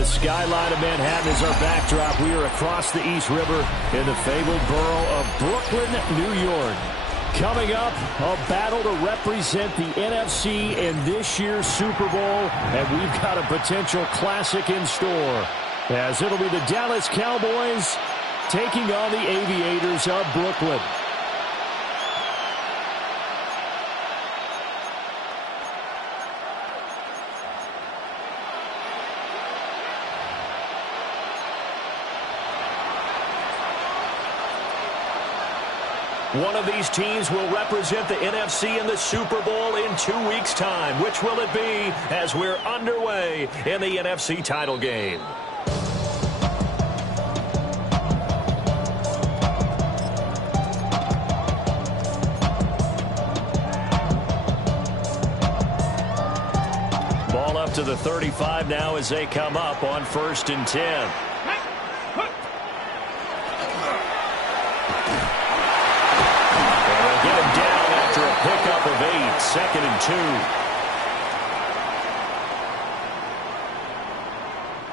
The skyline of Manhattan is our backdrop. We are across the East River in the fabled borough of Brooklyn, New York. Coming up, a battle to represent the NFC in this year's Super Bowl, and we've got a potential classic in store, as it'll be the Dallas Cowboys taking on the Aviators of Brooklyn. One of these teams will represent the NFC in the Super Bowl in 2 weeks' time. Which will it be as we're underway in the NFC title game? Ball up to the 35 now as they come up on 1st and 10. Pickup of 8, 2nd and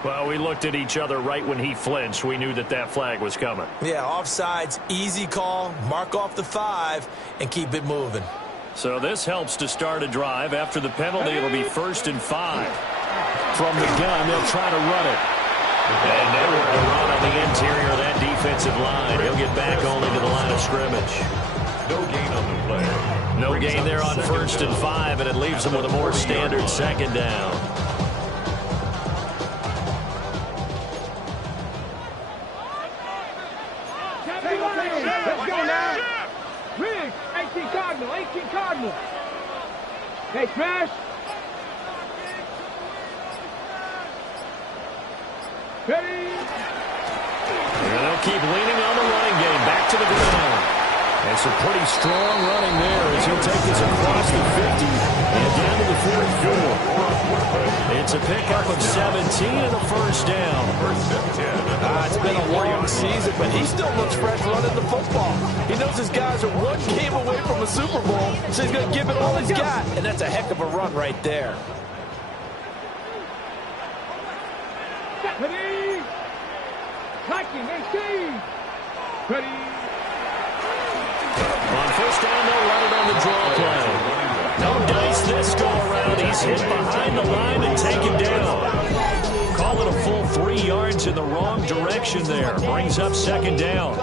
2. Well, we looked at each other right when he flinched. We knew that that flag was coming. Yeah, offsides, easy call, mark off the 5, and keep it moving. So this helps to start a drive. After the penalty, it'll be 1st and 5. From the gun, they'll try to run it. And they want to run on the interior of that defensive line. He'll get back only to the line of scrimmage. No gain on the play. No gain there on 1st and 5, and it leaves them with a more standard 2nd down. Let's go now. Riggs, 18 Cardinal, 18 Cardinal. Hey, Trash. Ready. And they'll keep leaning on the running game. Back to the ground. And some pretty strong running there as he'll take this across the 50 and down to the 44. It's a pickup of 17 and a 1st down. It's been a long season, but he still looks fresh running the football. He knows his guys are 1 game away from a Super Bowl, so he's going to give it all he's got. And that's a heck of a run right there. Ready. Tracking, 18. Ready. On 1st down, they'll run it on the draw play. No dice this go around. He's hit behind the line and taken down. Call it a full 3 yards in the wrong direction there. Brings up 2nd down.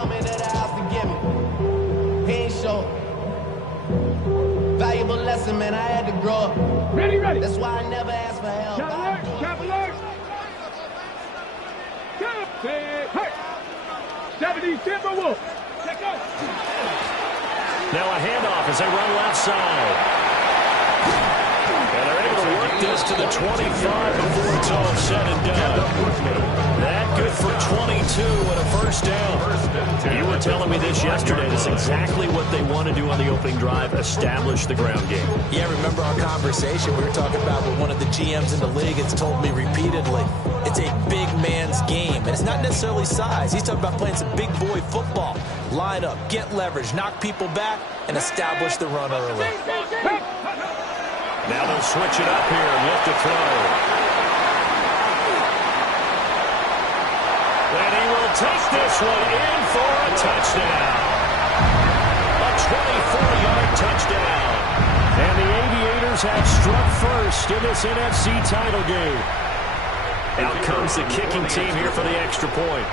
Valuable lesson, man. I had to grow up. Ready, ready. That's why I never asked for help. Chop alert. 70 Timberwolves. Check out. Now a handoff as they run left side. And they're able to work this to the 25 before it's all said and done. That good for 22 and a 1st down. You were telling me this yesterday. That's exactly what they want to do on the opening drive, establish the ground game. Yeah, remember our conversation we were talking about with one of the GMs in the league has told me repeatedly. It's a big man's game, and it's not necessarily size. He's talking about playing some big boy football. Line up, get leverage, knock people back, and establish the run early. Now they'll switch it up here and look to throw. And he will take this one in for a touchdown. A 24-yard touchdown. And the Aviators have struck first in this NFC title game. Out comes the kicking team here for the extra point.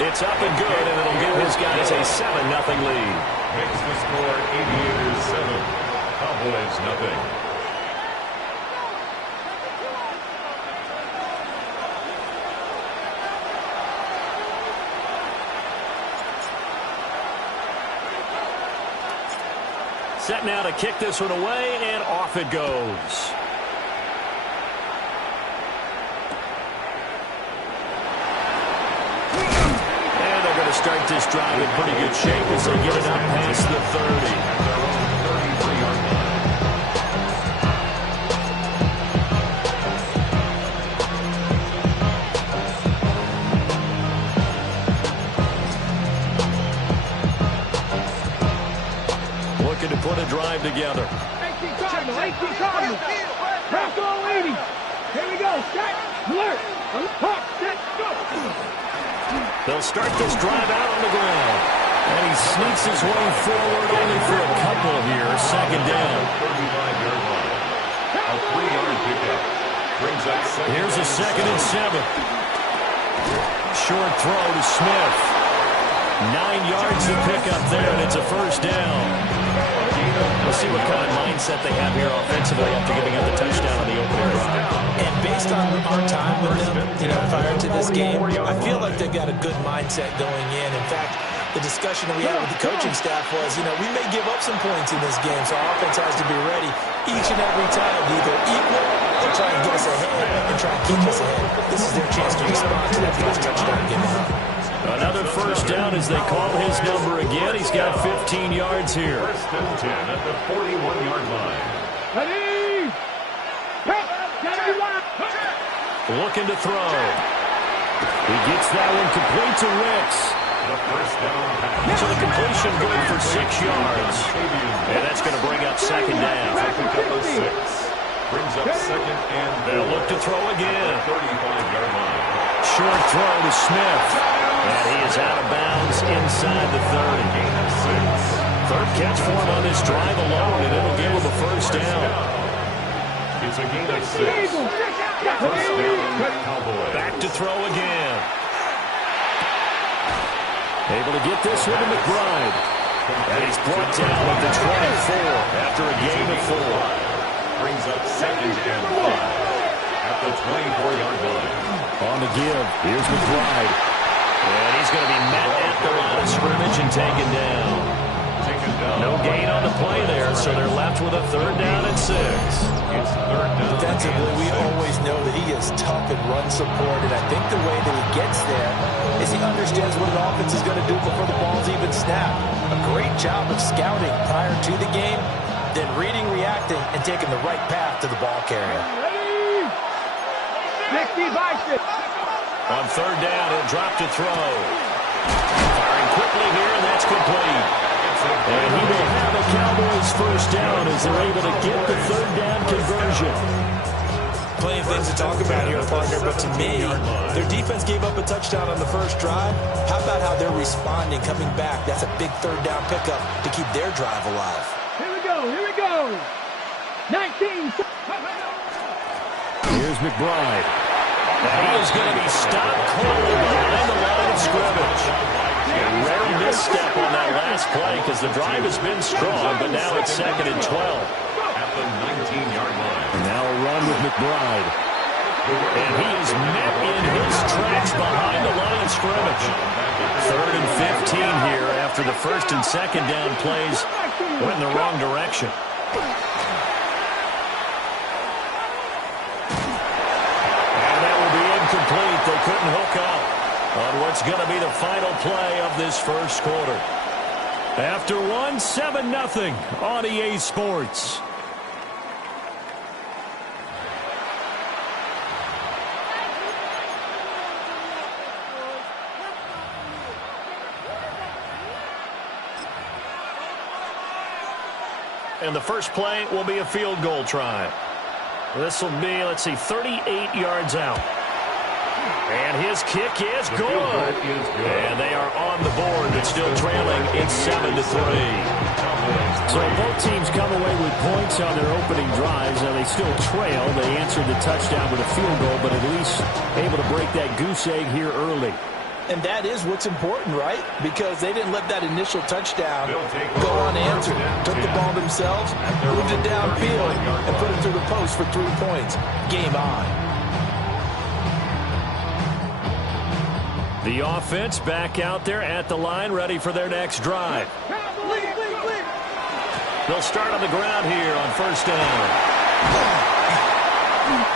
It's up and good, and it'll give his guys a 7-0 lead. Makes the score Aviators 7, Cowboys 0. Set now to kick this one away, and off it goes. Start this drive in pretty good shape as they get it up past the 30. Looking to put a drive together. 18 Cardinal, 18. 19 Cardinals. Press on 80. Here we go. Set. Alert. Hawk. Set. Go. They'll start this drive out on the ground. And he sneaks his way forward only for a couple here. Second down. 35-yard line. A 3-yard pickup. Brings up second. Here's a 2nd and 7. Short throw to Smith. 9 yards to pick up there, and it's a first down. We'll see what kind of mindset they have here offensively after giving up the touchdown on the opening drive. And based on our time with them, prior to this game, I feel like they've got a good mindset going in. In fact, the discussion that we had with the coaching staff was, we may give up some points in this game, so our offense has to be ready each and every time to either equal or try and get us ahead and try and keep us ahead. This is their chance to respond to that first touchdown given up. Another first down as they call his number again. He's got 15 yards here. First and 10 at the 41-yard line. Ready. Looking to throw. He gets that one complete to Wicks. The first down pass. So the completion good for 6 yards. And that's going to bring up second down. Second couple 6. Brings up second and They'll look to throw again. 35-yard line. Short throw to Smith. And he is out of bounds inside the 30. Gain of 6. Third catch for him on this drive alone, and it'll give him a first down. It's a gain of 6. First down, Cowboys. Back to throw again. Able to get this one to McBride. And he's brought down at the 24 after a gain of 4. Brings up second and 5 at the 24-yard line. On the give, here's McBride. And he's going to be met at the line of scrimmage and taken down. No gain on the play there, so they're left with a 3rd down and 6. It's 3rd down. Defensively, we always know that he is tough in run support, and I think the way that he gets there is he understands what an offense is going to do before the ball's even snapped. A great job of scouting prior to the game, then reading, reacting, and taking the right path to the ball carrier. On 3rd down, he'll drop to throw. Firing quickly here, and that's complete. And he will have a Cowboys first down as they're able to get the 3rd down conversion. Plenty of things to talk about here, partner, but to me, their defense gave up a touchdown on the first drive. How about how they're responding, coming back? That's a big 3rd down pickup to keep their drive alive. Here we go. 19. Here's McBride. And he is going to be stopped cold behind the line of scrimmage. A rare misstep on that last play because the drive has been strong, but now it's 2nd and 12. At the 19-yard line. And now a run with McBride. And he is met in his tracks behind the line of scrimmage. 3rd and 15 here after the 1st and 2nd down plays went in the wrong direction. Complete. They couldn't hook up on what's going to be the final play of this first quarter. After one, 7-0 on EA Sports. And the first play will be a field goal try. This will be, 38 yards out. And his kick is good. And they are on the board, but still trailing. It's 7-3. So both teams come away with points on their opening drives. Now they still trail. They answered the touchdown with a field goal, but at least able to break that goose egg here early. And that is what's important, right? Because they didn't let that initial touchdown go unanswered. Took the ball themselves, moved it downfield, and put it through the post for 3 points. Game on. The offense back out there at the line, ready for their next drive. They'll start on the ground here on first down.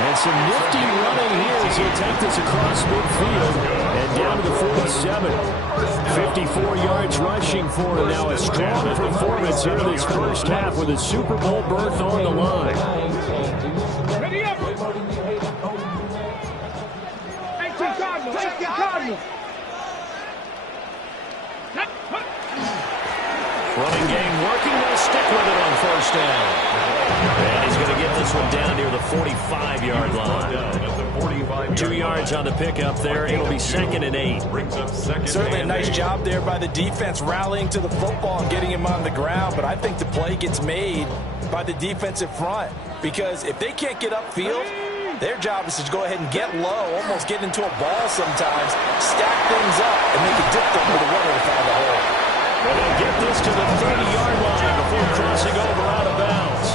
And some nifty running here as he'll take this across midfield and down to the 47. 54 yards rushing for him now. A strong performance here in this first half with a Super Bowl berth on the line. Ready up. Cardinals. Running game working. They'll stick with it on first down. And he's going to the 45-yard line. 2 yards on the pickup there. It'll be 2nd and 8. Certainly a nice job there by the defense rallying to the football and getting him on the ground, but I think the play gets made by the defensive front because if they can't get upfield, their job is to go ahead and get low, almost get into a ball sometimes, stack things up, and make it difficult for the runner to find the hole. Well, they'll get this to the 30-yard line before crossing over out of bounds.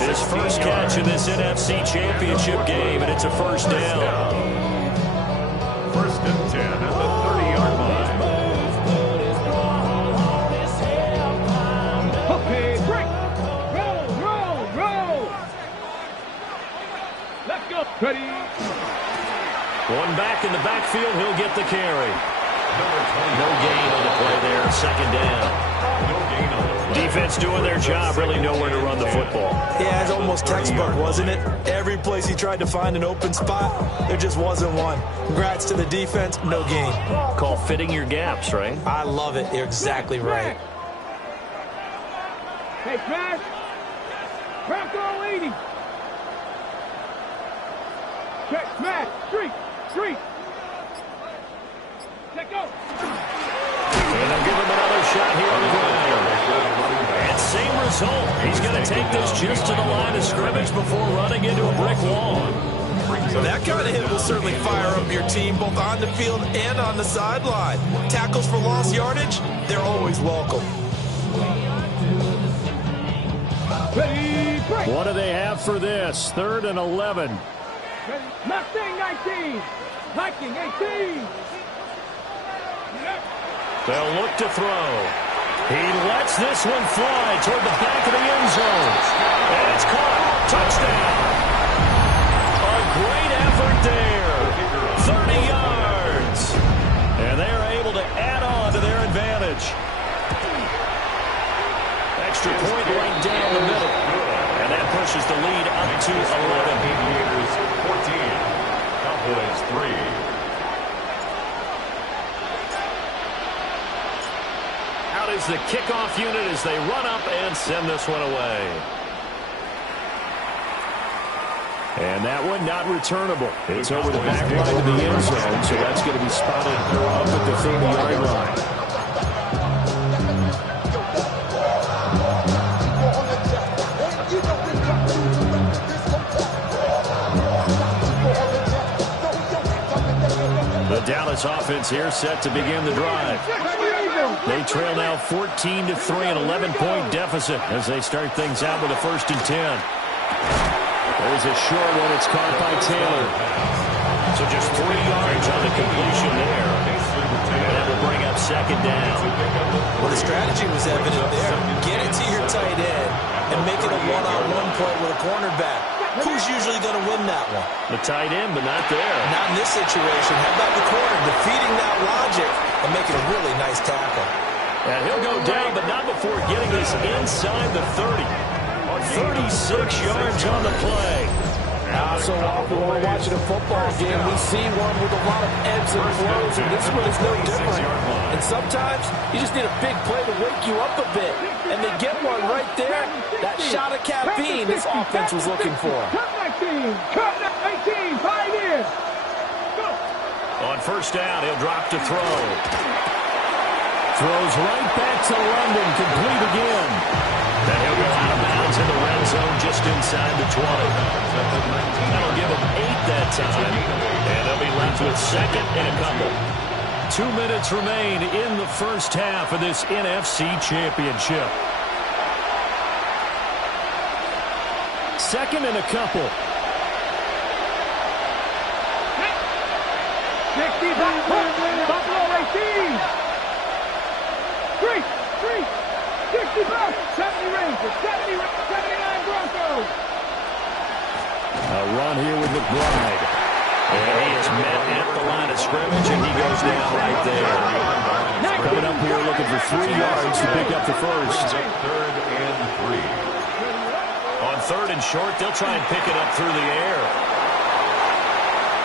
His first catch in this NFC Championship game, and it's a first down. 1st and 10 at the 30-yard line. Okay, break. Roll. Let's go. Ready. One back in the backfield, he'll get the carry. No gain on the play there, 2nd down. Defense doing their job, really nowhere to run the football. Yeah, it's almost textbook, wasn't it? Every place he tried to find an open spot, there just wasn't one. Congrats to the defense, no gain. Call fitting your gaps, right? I love it. You're exactly right. Hey, Smash. Crack all 80. Check, smash. Street. Let go. And they'll give him another shot here on the ground. And same result. He's going to take this just to the line of scrimmage before running into a brick wall. That kind of hit will certainly fire up your team both on the field and on the sideline. Tackles for lost yardage, they're always welcome. Ready, break. What do they have for this? 3rd and 11. Ready. Mustang 19. Viking 18. They'll look to throw. He lets this one fly toward the back of the end zone. And it's caught. Touchdown. A great effort there. 30 yards. And they are able to add on to their advantage. Extra point right down the middle. And that pushes the lead up to 11. Aviators 14. Cowboys 3. Out is the kickoff unit as they run up and send this one away. And that one not returnable. It's over the back line of the end zone, so that's going to be spotted up at the 30-yard line. The Dallas offense here set to begin the drive. They trail now 14-3, an 11-point deficit as they start things out with a 1st and 10. There's a short one. It's caught by Taylor. So just 3 yards on the completion there. And that will bring up 2nd down. Well, the strategy was evident there. Get it to your tight end and make it a one-on-one play with a cornerback. Who's usually going to win that one? The tight end, but not there. Not in this situation. How about the corner defeating that logic and making a really nice tackle? And he'll go down, but not before getting this inside the 30. 36 yards on the play. So often when we're watching a football game, we see one with a lot of ebbs and flows, and this one is no different. And sometimes you just need a big play to wake you up a bit. And they get one right there. That shot of caffeine this offense was looking for. Cut 19. Cut 19. Pioneer. Go. On 1st down, he'll drop to throw. Throws right back to London, complete again. Then he'll go out of bounds in the red zone just inside the 20. That'll give him 8 that time. And they'll be left with 2nd and a couple. 2 minutes remain in the first half of this NFC Championship. 2nd and a couple. 65. Buffalo 18. 3. 65. 70 Rangers. 79 Broncos. A run here with McBride. And he is met at the line of scrimmage, and he goes down right there. Coming up here looking for 3 yards to pick up the first. 3rd and 3. On 3rd and short, they'll try and pick it up through the air.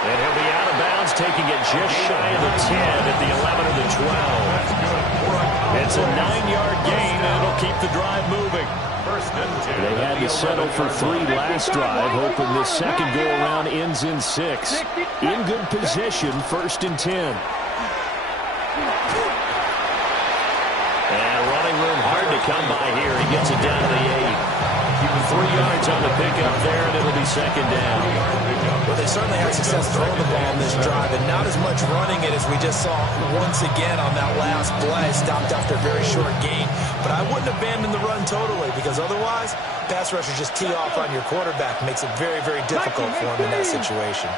And he'll be out of bounds, taking it just shy of the 10 at the 11 or the 12. It's a 9-yard gain, and it'll keep the drive moving. First and 10. They had to settle for 3 last drive, hoping this second go-around ends in 6. In good position, first and 10. And running room hard to come by here. He gets it down to the 8. 3 yards on the pickup there, and it'll be second down. Well, they certainly had success throwing the ball in this drive, and not as much running it as we just saw once again on that last play. Stopped after a very short gain. But I wouldn't abandon the run totally, because otherwise, pass rushers just tee off on your quarterback. Makes it very, very difficult for him in that situation.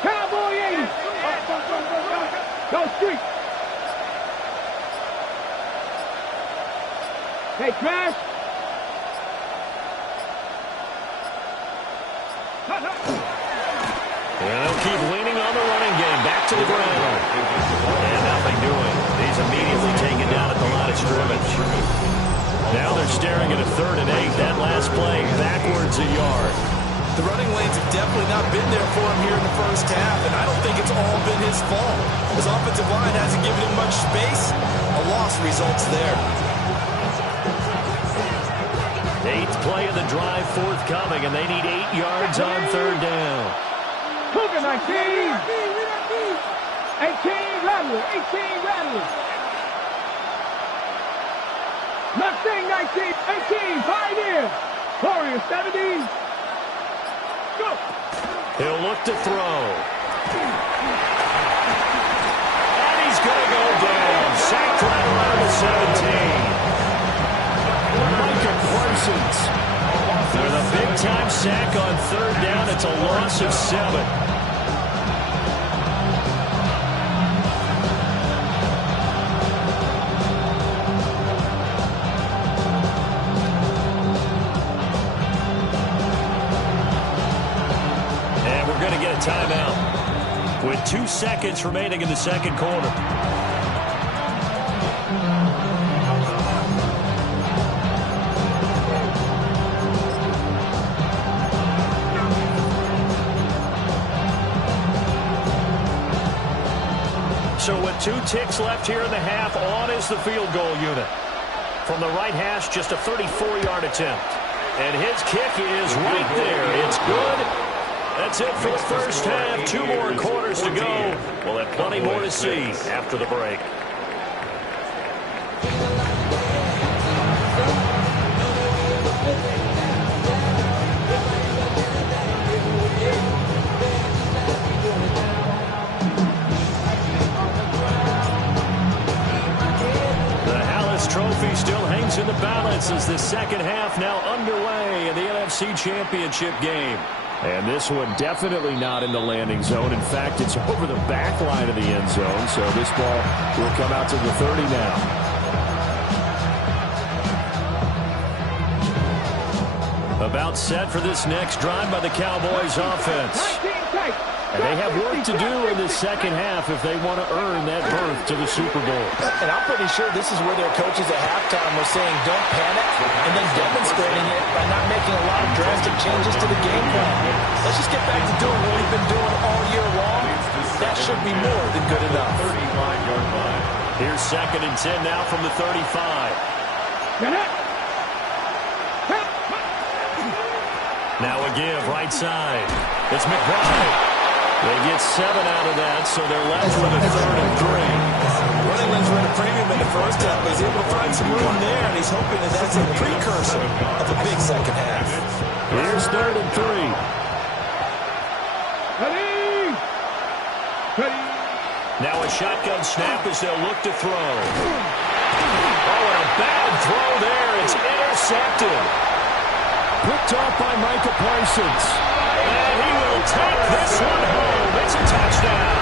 Cowboy 80. Go street. Hey, Crash. And they'll keep leaning on the running game. Back to the ground. And nothing doing. He's immediately taken down at the line of scrimmage. Now they're staring at a 3rd and 8. That last play backwards a yard. The running lanes have definitely not been there for him here in the first half, and I don't think it's all been his fault. His offensive line hasn't given him much space. A loss results there. 8th play of the drive forthcoming, and they need 8 yards on 3rd down. Cougar 19. 18 Rattler. 18 Rattler. Mustang 19. 18 Pioneer. Warrior 70. Go. He'll look to throw. And he's going to go down. Sacked right around the 17. Parsons with a big-time sack on 3rd down. It's a loss of 7. And we're going to get a timeout with 2 seconds remaining in the second quarter. So with 2 ticks left here in the half, on is the field goal unit. From the right hash, just a 34-yard attempt. And his kick is right there. It's good. That's it for the first half. 2 more quarters to go. We'll have plenty more to see after the break. Trophy still hangs in the balance as the second half now underway in the NFC Championship game. And this one definitely not in the landing zone. In fact, it's over the back line of the end zone. So this ball will come out to the 30 now. About set for this next drive by the Cowboys offense. And they have work to do in the second half if they want to earn that berth to the Super Bowl. And I'm pretty sure this is where their coaches at halftime were saying don't panic, and then demonstrating it by not making a lot of drastic changes to the game plan. Let's just get back to doing what we've been doing all year long. That should be more than good enough. 35-yard line. Here's 2nd and 10 now from the 35. Now a give, right side. It's McBride. They get 7 out of that, so they're left with a 3rd and 3. Running lanes were at a premium in the first half, but he's able to find some room there, and he's hoping that that's a precursor of a big second half. Here's 3rd and 3. Ready. Now a shotgun snap as they'll look to throw. Oh, and a bad throw there. It's intercepted. Picked off by Micah Parsons. And he will take this one home. It's a touchdown.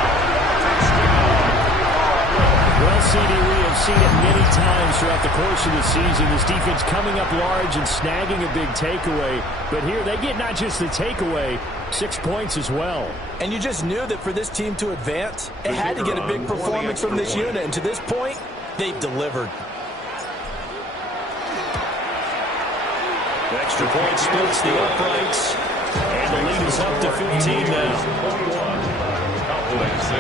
Well, CD, we have seen it many times throughout the course of the season. This defense coming up large and snagging a big takeaway. But here they get not just the takeaway, 6 points as well. And you just knew that for this team to advance, it had to get a big performance from this unit. And to this point, they've delivered. The extra point splits the uprights. And the lead is up to 15 now. 41, Cowboys 6.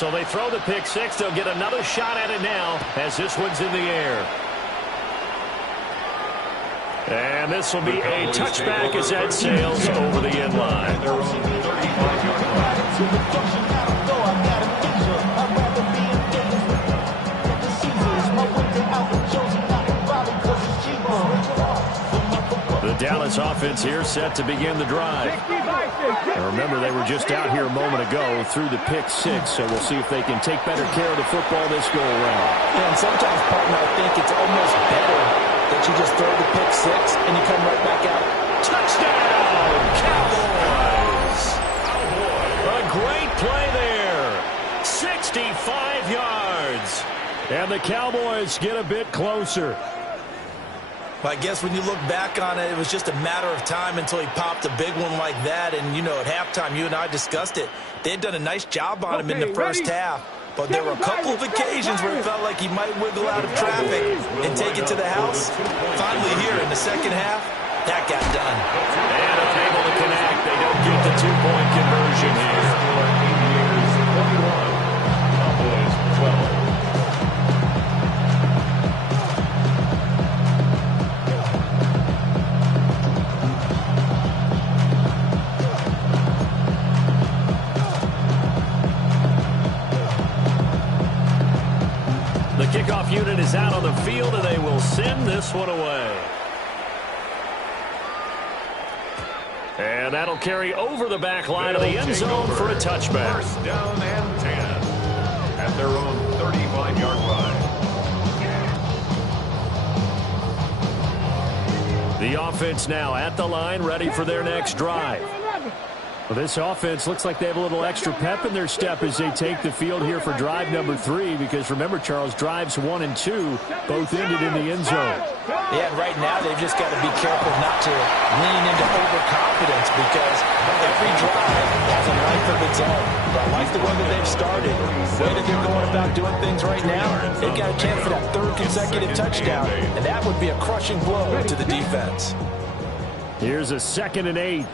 So they throw the pick six. They'll get another shot at it now as this one's in the air. And this will be a touchback as that sails over the end line. The Dallas offense here set to begin the drive. And remember, they were just out here a moment ago through the pick six, so we'll see if they can take better care of the football this go-around. Yeah, and sometimes, partner, I think it's almost better that you just throw the pick six and you come right back out. Touchdown, Cowboys! A great play there. 65 yards. And the Cowboys get a bit closer. I guess when you look back on it, it was just a matter of time until he popped a big one like that. And, you know, at halftime, you and I discussed it. They had done a nice job on him in the first half. But there were a couple of occasions where it felt like he might wiggle out of traffic and take it to the house. Finally here in the second half, that got done. And unable to connect. They don't get the two-point conversion here. Cowboys 12. The kickoff unit is out on the field, and they will send this one away. And that'll carry over the back line of the end zone for a touchback. First down and 10 at their own 35-yard line. The offense now at the line, ready for their next drive. Well, this offense looks like they have a little extra pep in their step as they take the field here for drive number 3, because remember, Charles, drives 1 and 2 both ended in the end zone. Yeah, right now they've just got to be careful not to lean into overconfidence, because every drive has a life of its own. But I like the one that they've started. The way that they're going about doing things right now, they've got a chance for that third consecutive touchdown, and that would be a crushing blow to the defense. Here's a 2nd and 8.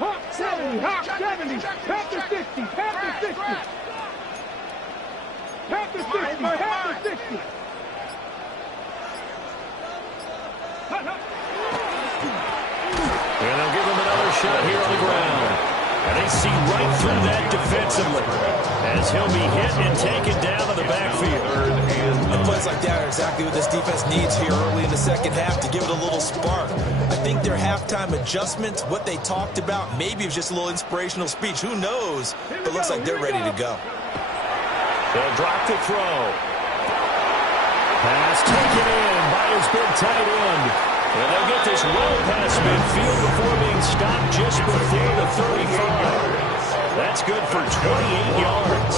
Hawk 70, Hawk 70, Panther 60, Panther 60. Panther 60, Panther 60. And they'll give him another shot here on the ground. And they see right through that defensively as he'll be hit and taken down to the backfield. And plays like that are exactly what this defense needs here early in the second half to give it a little spark. I think their halftime adjustments, what they talked about, maybe it was just a little inspirational speech. Who knows? But looks like they're ready to go. They'll drop the throw. Pass taken in by his big tight end. And they'll get this well past midfield before being stopped just before the 35. That's good for 28 yards.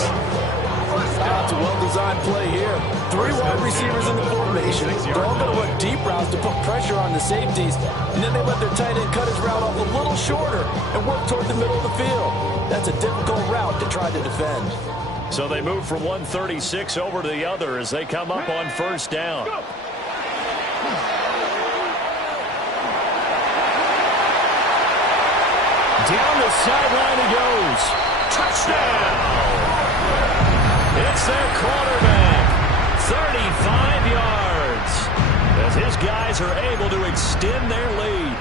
That's a well-designed play here. 3 wide receivers in the formation. They're all going to run deep routes to put pressure on the safeties. And then they let their tight end cut his route off a little shorter and work toward the middle of the field. That's a difficult route to try to defend. So they move from 136 over to the other as they come up on first down. Down the sideline he goes. Touchdown! It's their quarterback. 35 yards. As his guys are able to extend their lead.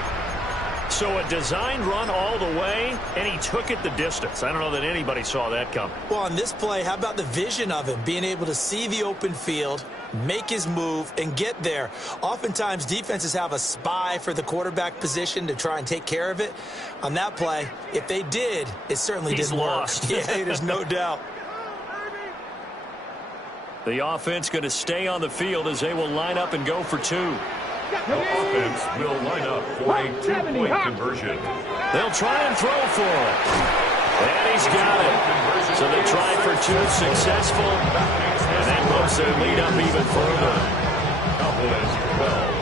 So a designed run all the way, and he took it the distance. I don't know that anybody saw that coming. Well, on this play, how about the vision of him? Being able to see the open field, make his move, and get there. Oftentimes, defenses have a spy for the quarterback position to try and take care of it. On that play, if they did, it certainly didn't work. Yeah, there's no doubt. The offense going to stay on the field as they will line up and go for 2. The offense will line up for a 2-point conversion. They'll try and throw for it. And he's got it. So they try for 2, successful. And that moves their lead up even further. Cowboys 12.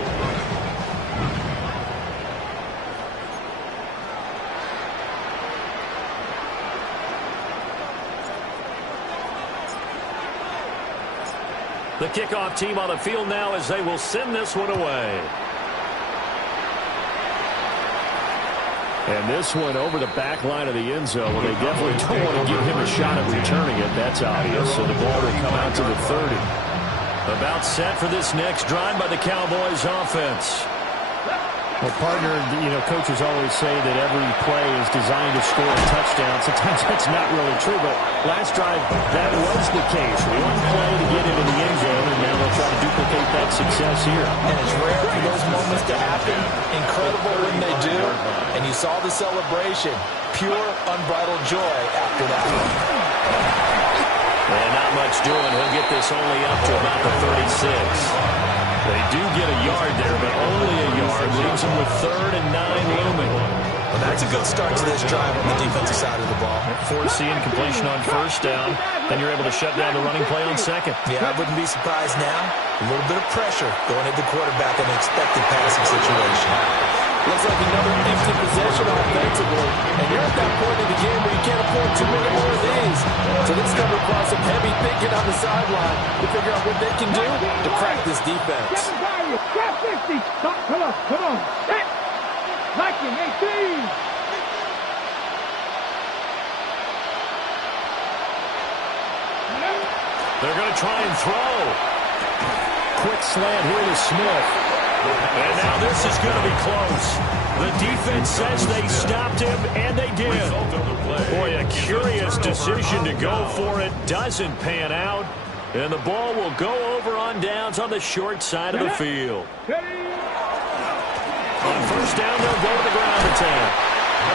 The kickoff team on the field now as they will send this one away. And this one over the back line of the end zone. Well, they definitely don't want to give him a shot at returning it. That's obvious. So the ball will come out to the 30. About set for this next drive by the Cowboys offense. Well, partner, coaches always say that every play is designed to score a touchdown. Sometimes that's not really true, but last drive, that was the case. One play to get into the end zone, and now they'll try to duplicate that success here. And it's rare for those moments to happen. Incredible when they do. And you saw the celebration. Pure, unbridled joy after that one. And not much doing. He'll get this only up to about the 36. They do get a yard there, but only a yard. Leaves them with 3rd and 9 looming. Well, that's a good start to this drive on the defensive side of the ball. Forcing completion on 1st down. Then you're able to shut down the running play on 2nd. Yeah, I wouldn't be surprised now. A little bit of pressure going at the quarterback in an expected passing situation. Looks like another empty possession offensively. And you're at that point in the game where you can't afford too many more of these. So this comes across some heavy thinking on the sideline to figure out what they can do to crack this defense. Got 50. Come on. Set. Like him, 18. They're going to try and throw. Quick slant here to Smith. And now this is going to be close. The defense says they stopped him, and they did. Boy, a curious decision to go for it. Doesn't pan out. And the ball will go over on downs on the short side of the field. On 1st down, they'll go to the ground attack.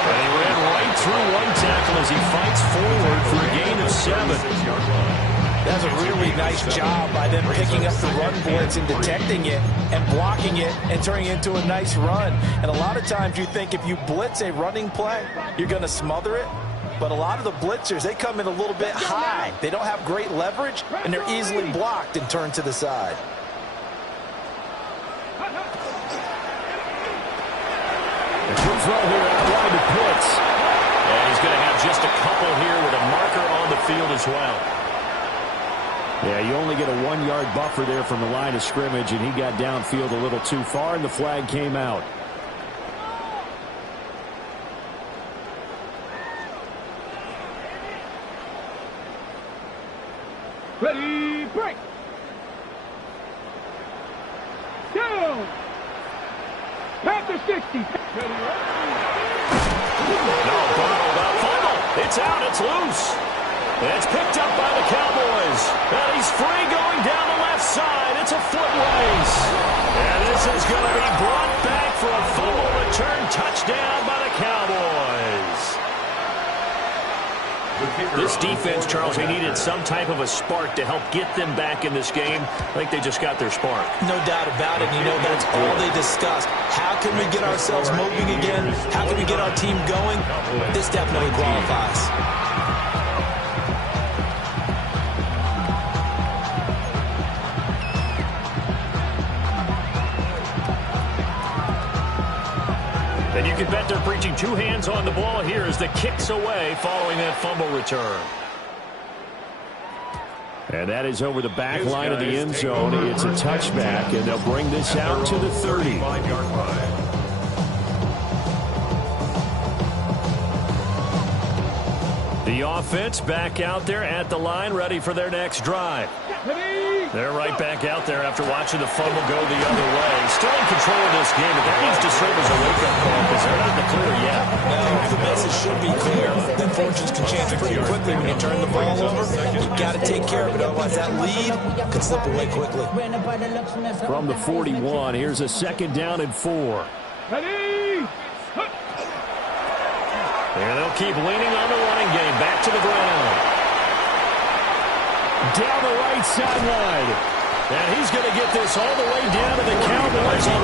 And he ran right through one tackle as he fights forward for a gain of 7. That's a really nice job by them picking up the run blitz and detecting it and blocking it and turning it into a nice run. And a lot of times you think if you blitz a running play, you're going to smother it. But a lot of the blitzers, they come in a little bit high. They don't have great leverage, and they're easily blocked and turned to the side. A good throw here out wide to Pitts. And he's going to have just a couple here with a marker on the field as well. Yeah, you only get a 1-yard buffer there from the line of scrimmage, and he got downfield a little too far, and the flag came out. Ready, break. Down. Panther 60. No, bottled up, fumble. It's out, it's loose. It's picked up by the Cowboys. And he's free going down the left side. It's a foot race. And this is going to be brought back for a fumble return touchdown by the Cowboys. This defense, Charles, they needed some type of a spark to help get them back in this game. I think they just got their spark. No doubt about it. You know, that's all they discussed. How can we get ourselves moving again? How can we get our team going? This definitely qualifies. And you can bet they're preaching 2 hands on the ball here as the kick's away following that fumble return. And that is over the back line of the end zone. It's a touchback, and they'll bring this out to the 30. The offense back out there at the line, ready for their next drive. They're right back out there after watching the fumble go the other way. Still in control of this game, but that needs to serve as a wake-up call because they're not in the clear yet. No, the message should be clear. Then fortunes can change pretty quickly when you turn the ball over. You've got to take care of it, otherwise that lead could slip away quickly. From the 41, here's a 2nd down and 4. Ready. And they'll keep leaning on the running game. Back to the ground. Down the right sideline. And he's going to get this all the way down to the Cowboys 11.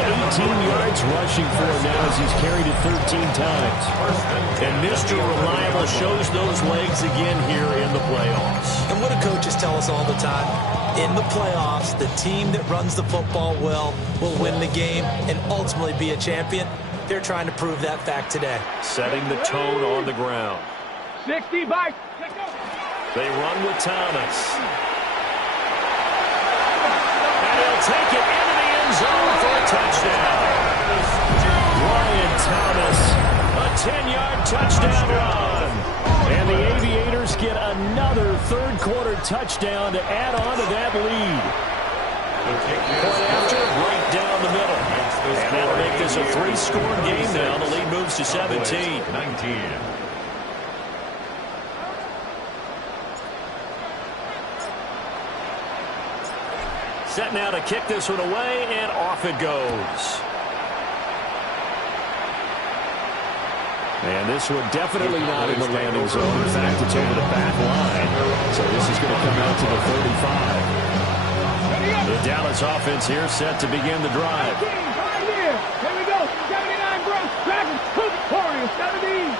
118 yards rushing for him now as he's carried it 13 times. And Mr. Reliable shows those legs again here in the playoffs. And what do coaches tell us all the time? In the playoffs, the team that runs the football well will win the game and ultimately be a champion. They're trying to prove that fact today. Setting the tone on the ground. 60 back. They run with Thomas. And he'll take it into the end zone for a touchdown. Ryan Thomas. A 10-yard touchdown run. And the Aviators get another third-quarter touchdown to add on to that lead. Point after, right down the middle. And that'll make this a 3-score game now. The lead moves to 17. 19. Set now to kick this one away, and off it goes. And this one definitely not in the landing zone. In fact, it's over the back line. So this is going to come out to the 35. The Dallas offense here set to begin the drive. Here we go. 79 Bronx Dragons. Warriors 17.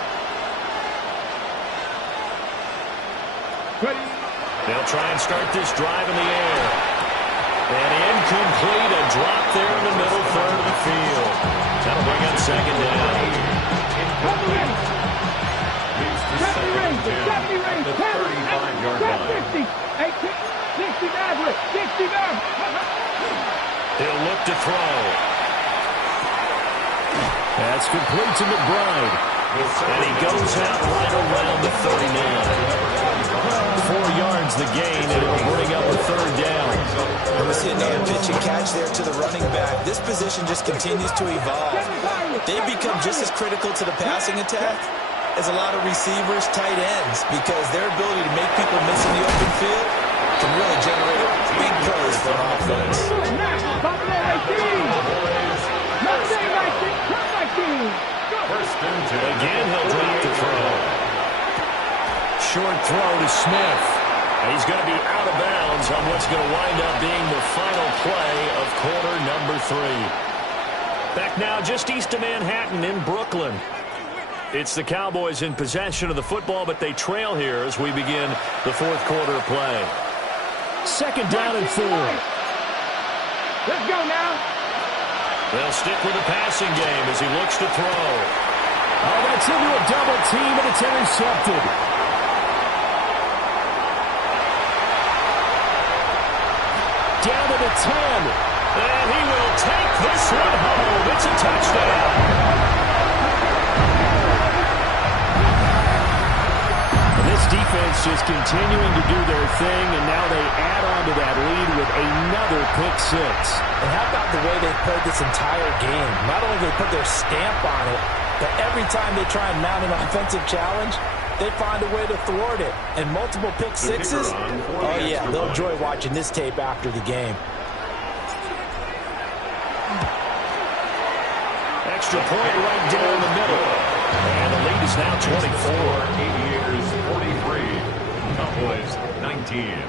Ready. They'll try and start this drive in the air. And incomplete, a drop there in the middle third of the field. That'll bring up second down. 70 rings, 35-yard line. 50, 60 Maverick, 60 Maverick. He'll look to throw. That's complete to McBride. And he goes out right around the 39. 4 yards the gain, and it'll bring up a third down. We're seeing another pitch and catch there to the running back. This position just continues to evolve. They've become just as critical to the passing attack as a lot of receivers, tight ends, because their ability to make people miss in the open field can really generate big plays for an offense. Again, he'll drop to throw. Short throw to Smith. And he's going to be out of bounds on what's going to wind up being the final play of quarter number 3. Back now just east of Manhattan in Brooklyn. It's the Cowboys in possession of the football, but they trail here as we begin the fourth quarter play. Second down and 4. Let's go now. They'll stick with the passing game as he looks to throw. Oh, that's into a double team, and it's intercepted. Down to the 10. And he will take this one home. It's a touchdown. And this defense just continuing to do their thing, and now they add on to that lead with another pick 6. And how about the way they played this entire game? Not only did they put their stamp on it, but every time they try and mount an offensive challenge, they find a way to thwart it. And multiple pick 6s, oh yeah, they'll enjoy watching this tape after the game. Extra point right down the middle. And the lead is now 24. Aviators 43. Cowboys 19.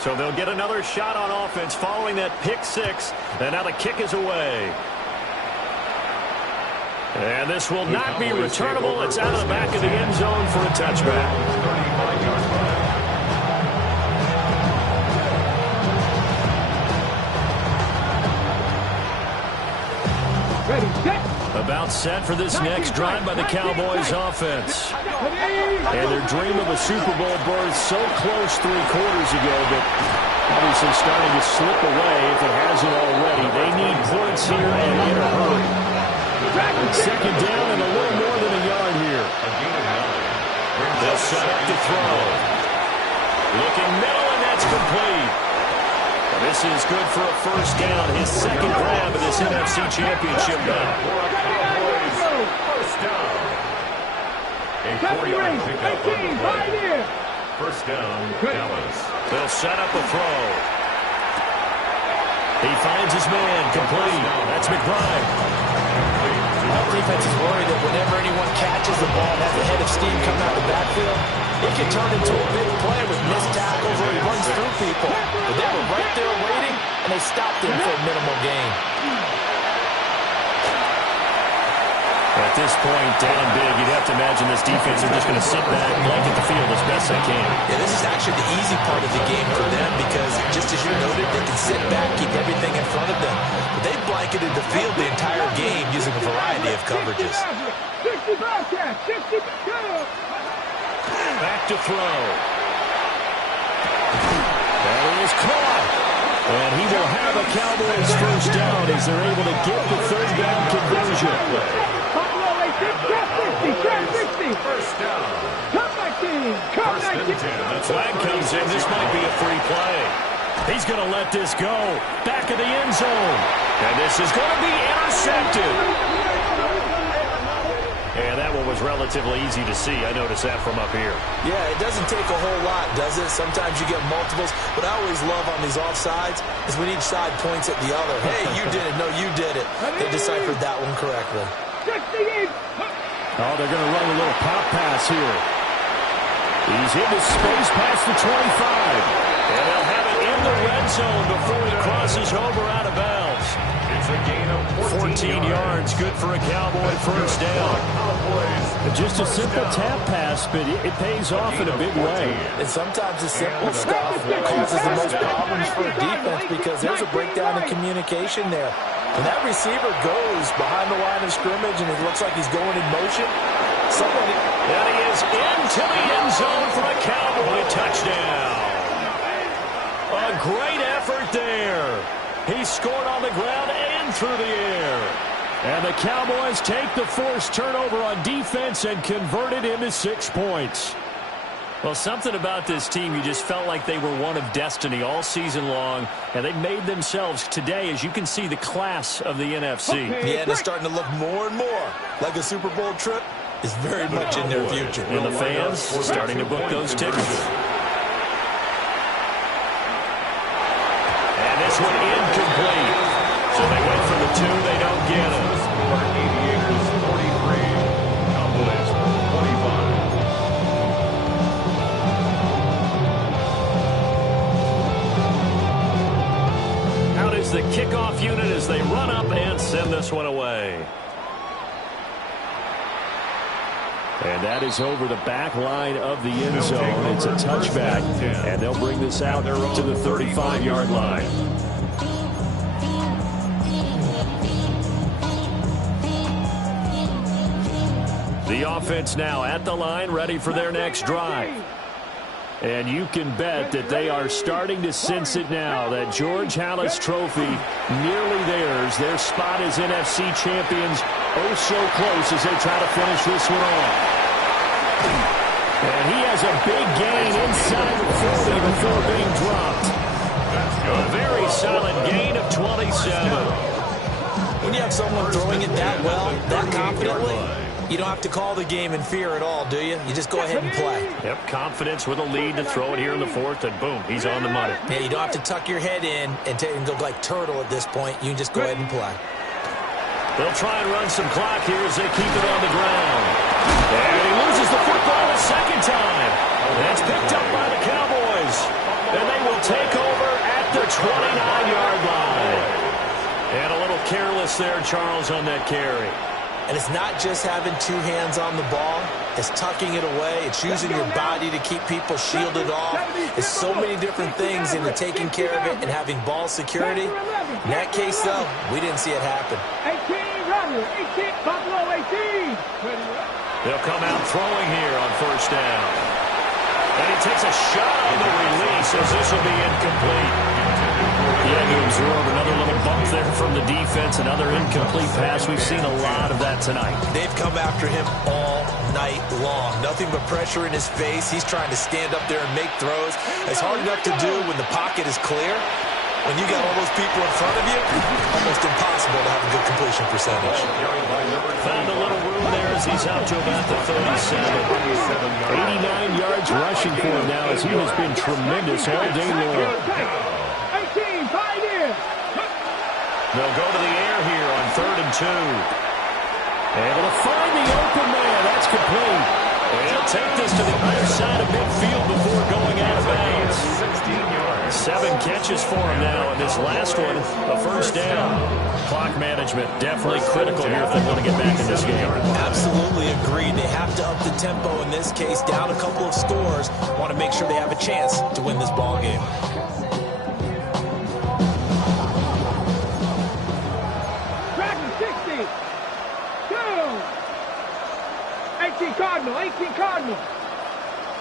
So they'll get another shot on offense following that pick 6. And now the kick is away. And this will not be returnable. It's out of the back of the end zone for a touchback. 35-yard line. Ready, set. About set for this next drive by the Cowboys offense. And their dream of a Super Bowl berth so close 3 quarters ago, but obviously starting to slip away if it hasn't already. They need points here and in a hurry. Second down and a little more than a yard here. They'll set up to throw. Looking middle, and that's complete. This is good for a first down. His second grab of this NFC Championship now. First down. A 4-yard pickup on the play. First down, Dallas. They'll set up a throw. He finds his man, complete. That's McBride. Our defense is worried that whenever anyone catches the ball and has a head of steam coming out of the backfield, it can turn into a big play with missed tackles or he runs through people. But they were right there waiting, and they stopped him for a minimal gain. A At this point, down big, you'd have to imagine this defense are just going to sit back, blanket the field as best they can. Yeah, this is actually the easy part of the game for them because, just as you noted, they can sit back, keep everything in front of them. But they've blanketed the field the entire game using a variety of coverages. 60 Bobcats, 60 Back to throw. That is caught. And he will have a Cowboys first down as they're able to get the third down conversion. First down. Come back in. Come back in. The flag comes in. This might be a free play. He's going to let this go. Back of the end zone. And this is going to be intercepted. And that one was relatively easy to see. I noticed that from up here. Yeah, it doesn't take a whole lot, does it? Sometimes you get multiples. What I always love on these offsides is when each side points at the other. Hey, you did it. No, you did it. They deciphered that one correctly. Oh, they're going to run a little pop pass here. He's into space past the 25. And they'll have it in the red zone before he crosses over out of bounds. It's a gain of 14 yards, good for a Cowboy first down. Just a simple tap pass, but it pays off in a big way. And sometimes the simple stuff causes the most problems for a defense because there's a breakdown in communication there. When that receiver goes behind the line of scrimmage and it looks like he's going in motion, and he is into the end zone for a Cowboy touchdown. A great effort there. He scored on the ground and through the air. And the Cowboys take the forced turnover on defense and convert it into 6 points. Well, something about this team, you just felt like they were one of destiny all season long, and they made themselves today, as you can see, the class of the NFC. Yeah, and it's starting to look more and more like a Super Bowl trip is very much in their future. And the fans starting to book those tickets. And this one incomplete. So they went for the 2, they don't get it. Aviators 43, Cowboys 25. Out is the kickoff unit as they run up and send this one away. And that is over the back line of the end zone. It's a touchback, and they'll bring this out to the 35-yard line. The offense now at the line, ready for their next drive. And you can bet that they are starting to sense it now, that George Halas Trophy nearly theirs. Their spot as NFC champions oh so close as they try to finish this one off. And he has a big gain inside the 40 before being dropped. A very solid gain of 27. When you have someone throwing it that well, that confidently, you don't have to call the game in fear at all, do you? You just go ahead and play. Yep, confidence with a lead to throw it here in the 4th, and boom, he's on the money. Yeah, you don't have to tuck your head in and go like turtle at this point. You can just go ahead and play. They'll try and run some clock here as they keep it on the ground. And he loses the football a second time. That's picked up by the Cowboys. And they will take over at the 29-yard line. And a little careless there, Charles, on that carry. And it's not just having 2 hands on the ball. It's tucking it away. It's using your body to keep people shielded off. It's so many different things into taking care of it and having ball security. In that case, though, we didn't see it happen. 18, Buffalo 18. They'll come out throwing here on first down. And he takes a shot on the release as this will be incomplete. Yeah, to absorb another little bump there from the defense, another incomplete pass. We've seen a lot of that tonight. They've come after him all night long. Nothing but pressure in his face. He's trying to stand up there and make throws. It's hard enough to do when the pocket is clear. When you got all those people in front of you, almost impossible to have a good completion percentage. Found a little room there as he's out to about the 37. 89 yards rushing for him now as he has been tremendous all day long. 18, 5 in. They'll go to the air here on 3rd and 2. Able to find the open man. That's complete. He'll take this to the other side of midfield before going out of bounds. 16 yards. 7 catches for him now, and this last one, a first down. Clock management definitely critical here if they want to get back in this game. Absolutely agreed. They have to up the tempo in this case, down a couple of scores. Want to make sure they have a chance to win this ball game. Dragon 60. 18 Cardinal. 18 Cardinal.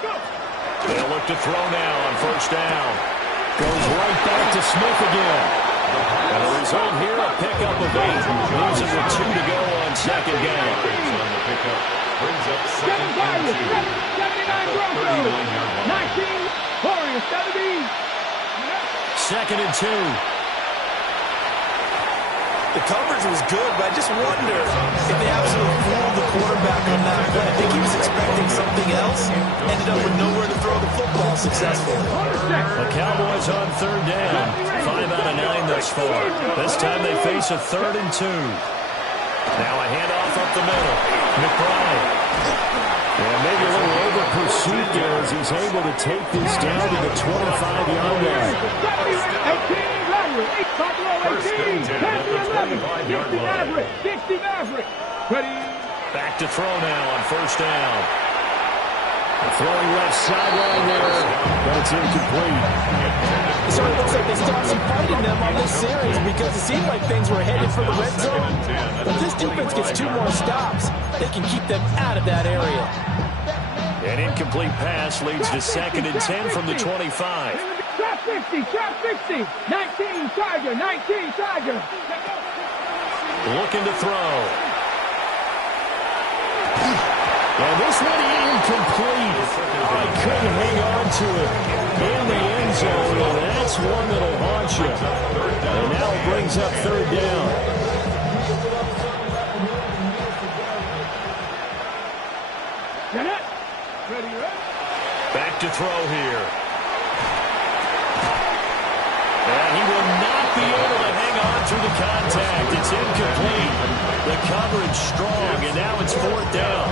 Go. They'll look to throw now on first down. Goes right back to Smith again. And the result here, a pickup of 8. Leaves it with 2 to go on second down. On the pickup. Brings up second and 2. 79 Broncos. 19 Warriors. 70. Second and 2. The coverage was good, but I just wonder if they absolutely fooled the quarterback on that play. I think he was expecting something else. Ended up with nowhere to throw the football successfully. The Cowboys on third down. 5 out of 9 thus far. This time they face a 3rd and 2. Now a handoff up the middle. McBride. And maybe a little over pursuit there as he's able to take this down to the 25-yard line. 60 Maverick. Ready. Back to throw now on first down. Throwing left sideline there, but it's incomplete. So it looks like they start some fighting them on this series because it seemed like things were headed for the red zone. But this defense gets 2 more stops. They can keep them out of that area. An incomplete pass leads to 2nd and 10 from the 25. Trap 50, trap 50. 19 Tiger, 19 Tiger. Looking to throw. And this one incomplete. I couldn't hang on to it in the end zone, and that's one that'll haunt you. And now it brings up 3rd down. Get it. Ready, ready. Back to throw here. And he will not be able to hang on through the contact. It's incomplete. The coverage strong, and now it's 4th down.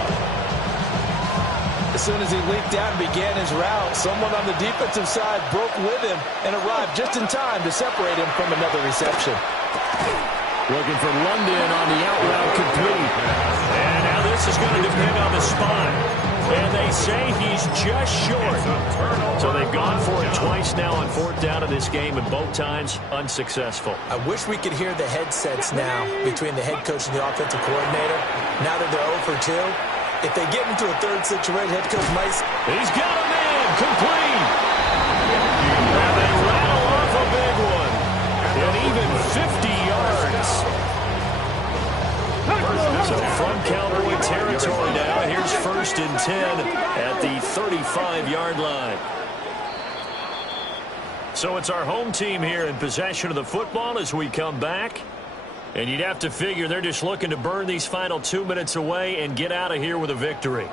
As soon as he leaped out and began his route, someone on the defensive side broke with him and arrived just in time to separate him from another reception. Looking for London on the out route complete. And now this is going to depend on the spot. And they say he's just short. So they've gone for it twice now on 4th down in this game, and both times unsuccessful. I wish we could hear the headsets now between the head coach and the offensive coordinator. Now that they're 0 for 2, if they get into a 3rd situation, head coach might... He's got him in, complete. And they rattle off a big one. And even 50 yards. So from Cowboy territory now, here's 1st and 10 at the 35-yard line. So it's our home team here in possession of the football as we come back. And you'd have to figure they're just looking to burn these final 2 minutes away and get out of here with a victory.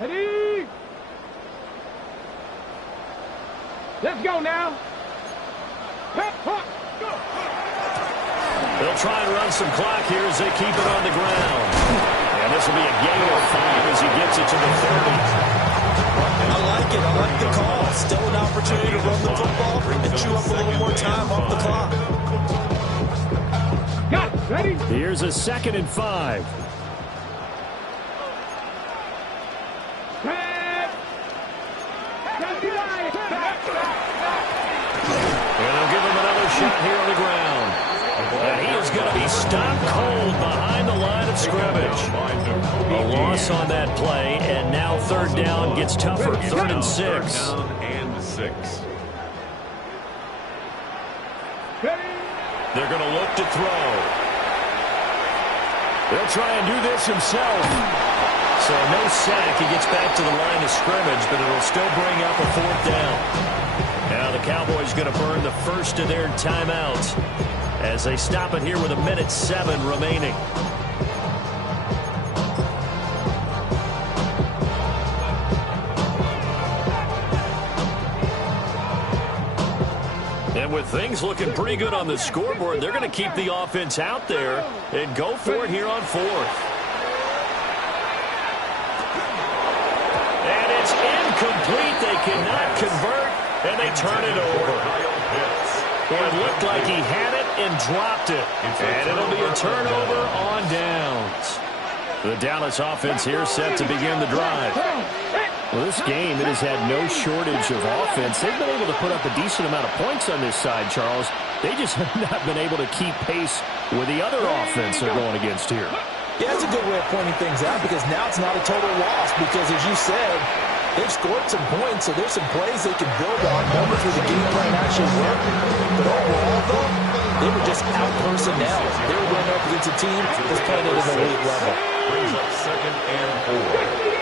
Ready. Let's go now. They'll try and run some clock here as they keep it on the ground. And this will be a gain of 5 as he gets it to the 30. I like it. I like the call. Still an opportunity to run the football and chew up a little more time off the clock. Got it. Ready? Here's a 2nd and 5. And they'll give him another shot here on the ground. And he is going to be stopped cold behind the line of scrimmage. A loss on that play, and now 3rd down gets tougher. 3rd and 6. 3rd down and 6. They're going to look to throw. They'll try and do this himself. So no sack. He gets back to the line of scrimmage, but it'll still bring up a 4th down. Now the Cowboys going to burn the first of their timeouts as they stop it here with 1:07 remaining. And with things looking pretty good on the scoreboard, they're going to keep the offense out there and go for it here on fourth. And it's incomplete. They cannot convert, and they turn it over. Well, it looked like he had it and dropped it. And it'll be a turnover on downs. The Dallas offense here set to begin the drive. Well, this game, it has had no shortage of offense. They've been able to put up a decent amount of points on this side, Charles. They just have not been able to keep pace with the other offense they're going against here. Yeah, it's a good way of pointing things out because now it's not a total loss because, as you said, they've scored some points, so there's some plays they can build on. Numbers where the game plan actually worked. But overall, though, they were just out-personnel. They were going up against a team that's playing at an elite level. Brings up 2nd and 4.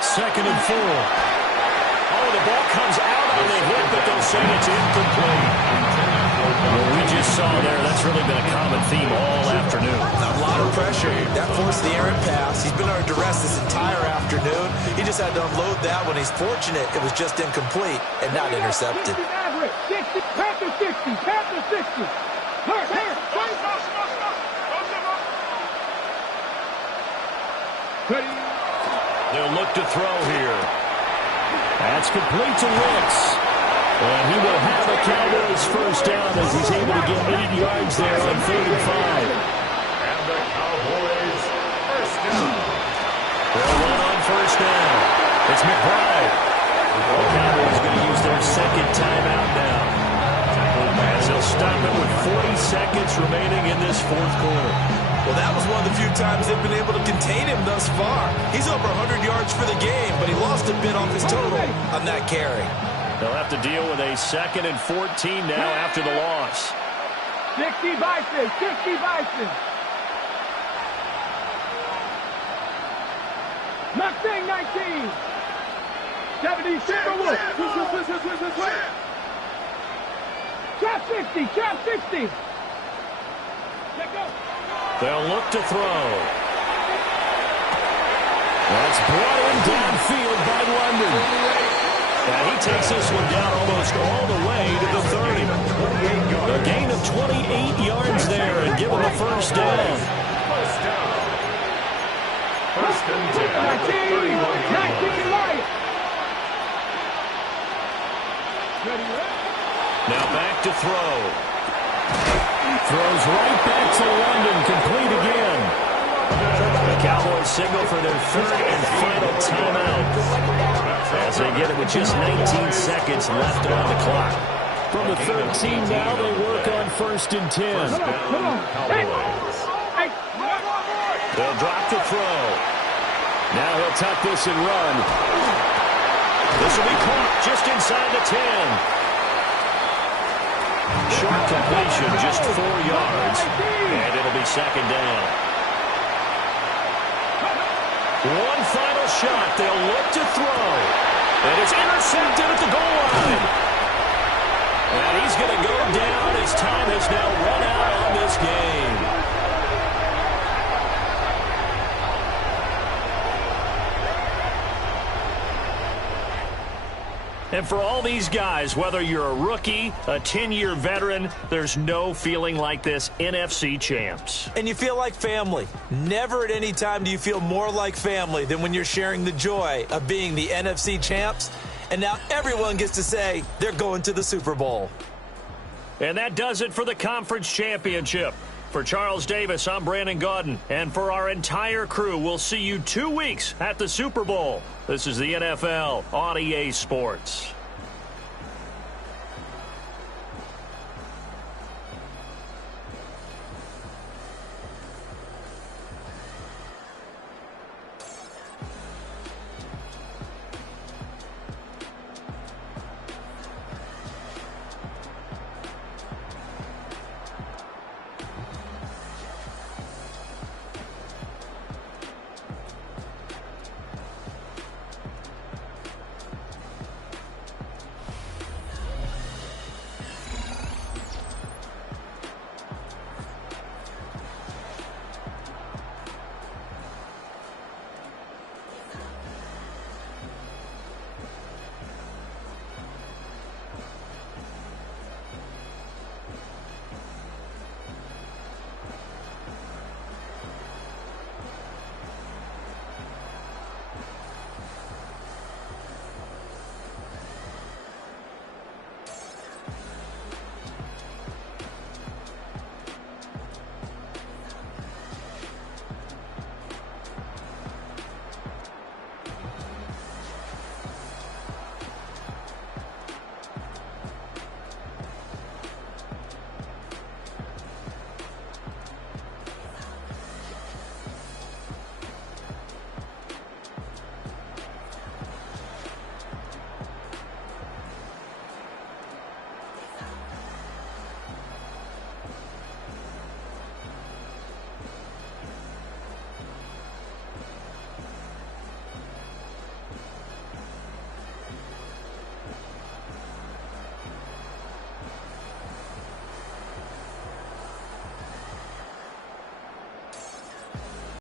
Second and 4. Oh, the ball comes out on the hit, but they'll say it's incomplete. Well, we just saw there, that's really been a common theme all afternoon. A lot of pressure. That forced the errant pass. He's been under duress this entire afternoon. He just had to unload that one. He's fortunate it was just incomplete and not intercepted. 60, Panther 60, Panther 60. They'll look to throw here. That's complete to Wicks. And he will have a Cowboys first down as he's able to get 8 yards there on 3rd and 5. And the Cowboys first down. They'll run on first down. It's McBride. The Cowboys going to use their second timeout now. As they'll stop it with 40 seconds remaining in this fourth quarter. Well, that was one of the few times they've been able to contain him thus far. He's over 100 yards for the game, but he lost a bit off his total on that carry. They'll have to deal with a 2nd and 14 now after the loss. 60 Bison, 60 Bison. Mustang 19. 70 Timberwolf. Trap 60, trap 60. Let go. They'll look to throw. That's brought in downfield by London. And he takes this one down almost all the way to the 30. A gain of 28 yards there and give him the first down. First and 10 at the 31 yard. Now back to throw. Throws right back to London, complete again. The Cowboys signal for their 3rd and final timeout as they get it with just 19 seconds left on the clock. From the 13 now, they work on 1st and 10. They'll drop the throw. Now he'll tuck this and run. This will be caught just inside the 10. Short completion, just 4 yards, and it'll be 2nd down. One final shot. They'll look to throw. And it's intercepted at the goal line. And he's going to go down as time has now run out on this game. And for all these guys, whether you're a rookie, a 10-year veteran, there's no feeling like this NFC champs. And you feel like family. Never at any time do you feel more like family than when you're sharing the joy of being the NFC champs. And now everyone gets to say they're going to the Super Bowl. And that does it for the conference championship. For Charles Davis, I'm Brandon Gaudin. And for our entire crew, we'll see you 2 weeks at the Super Bowl. This is the NFL on EA Sports.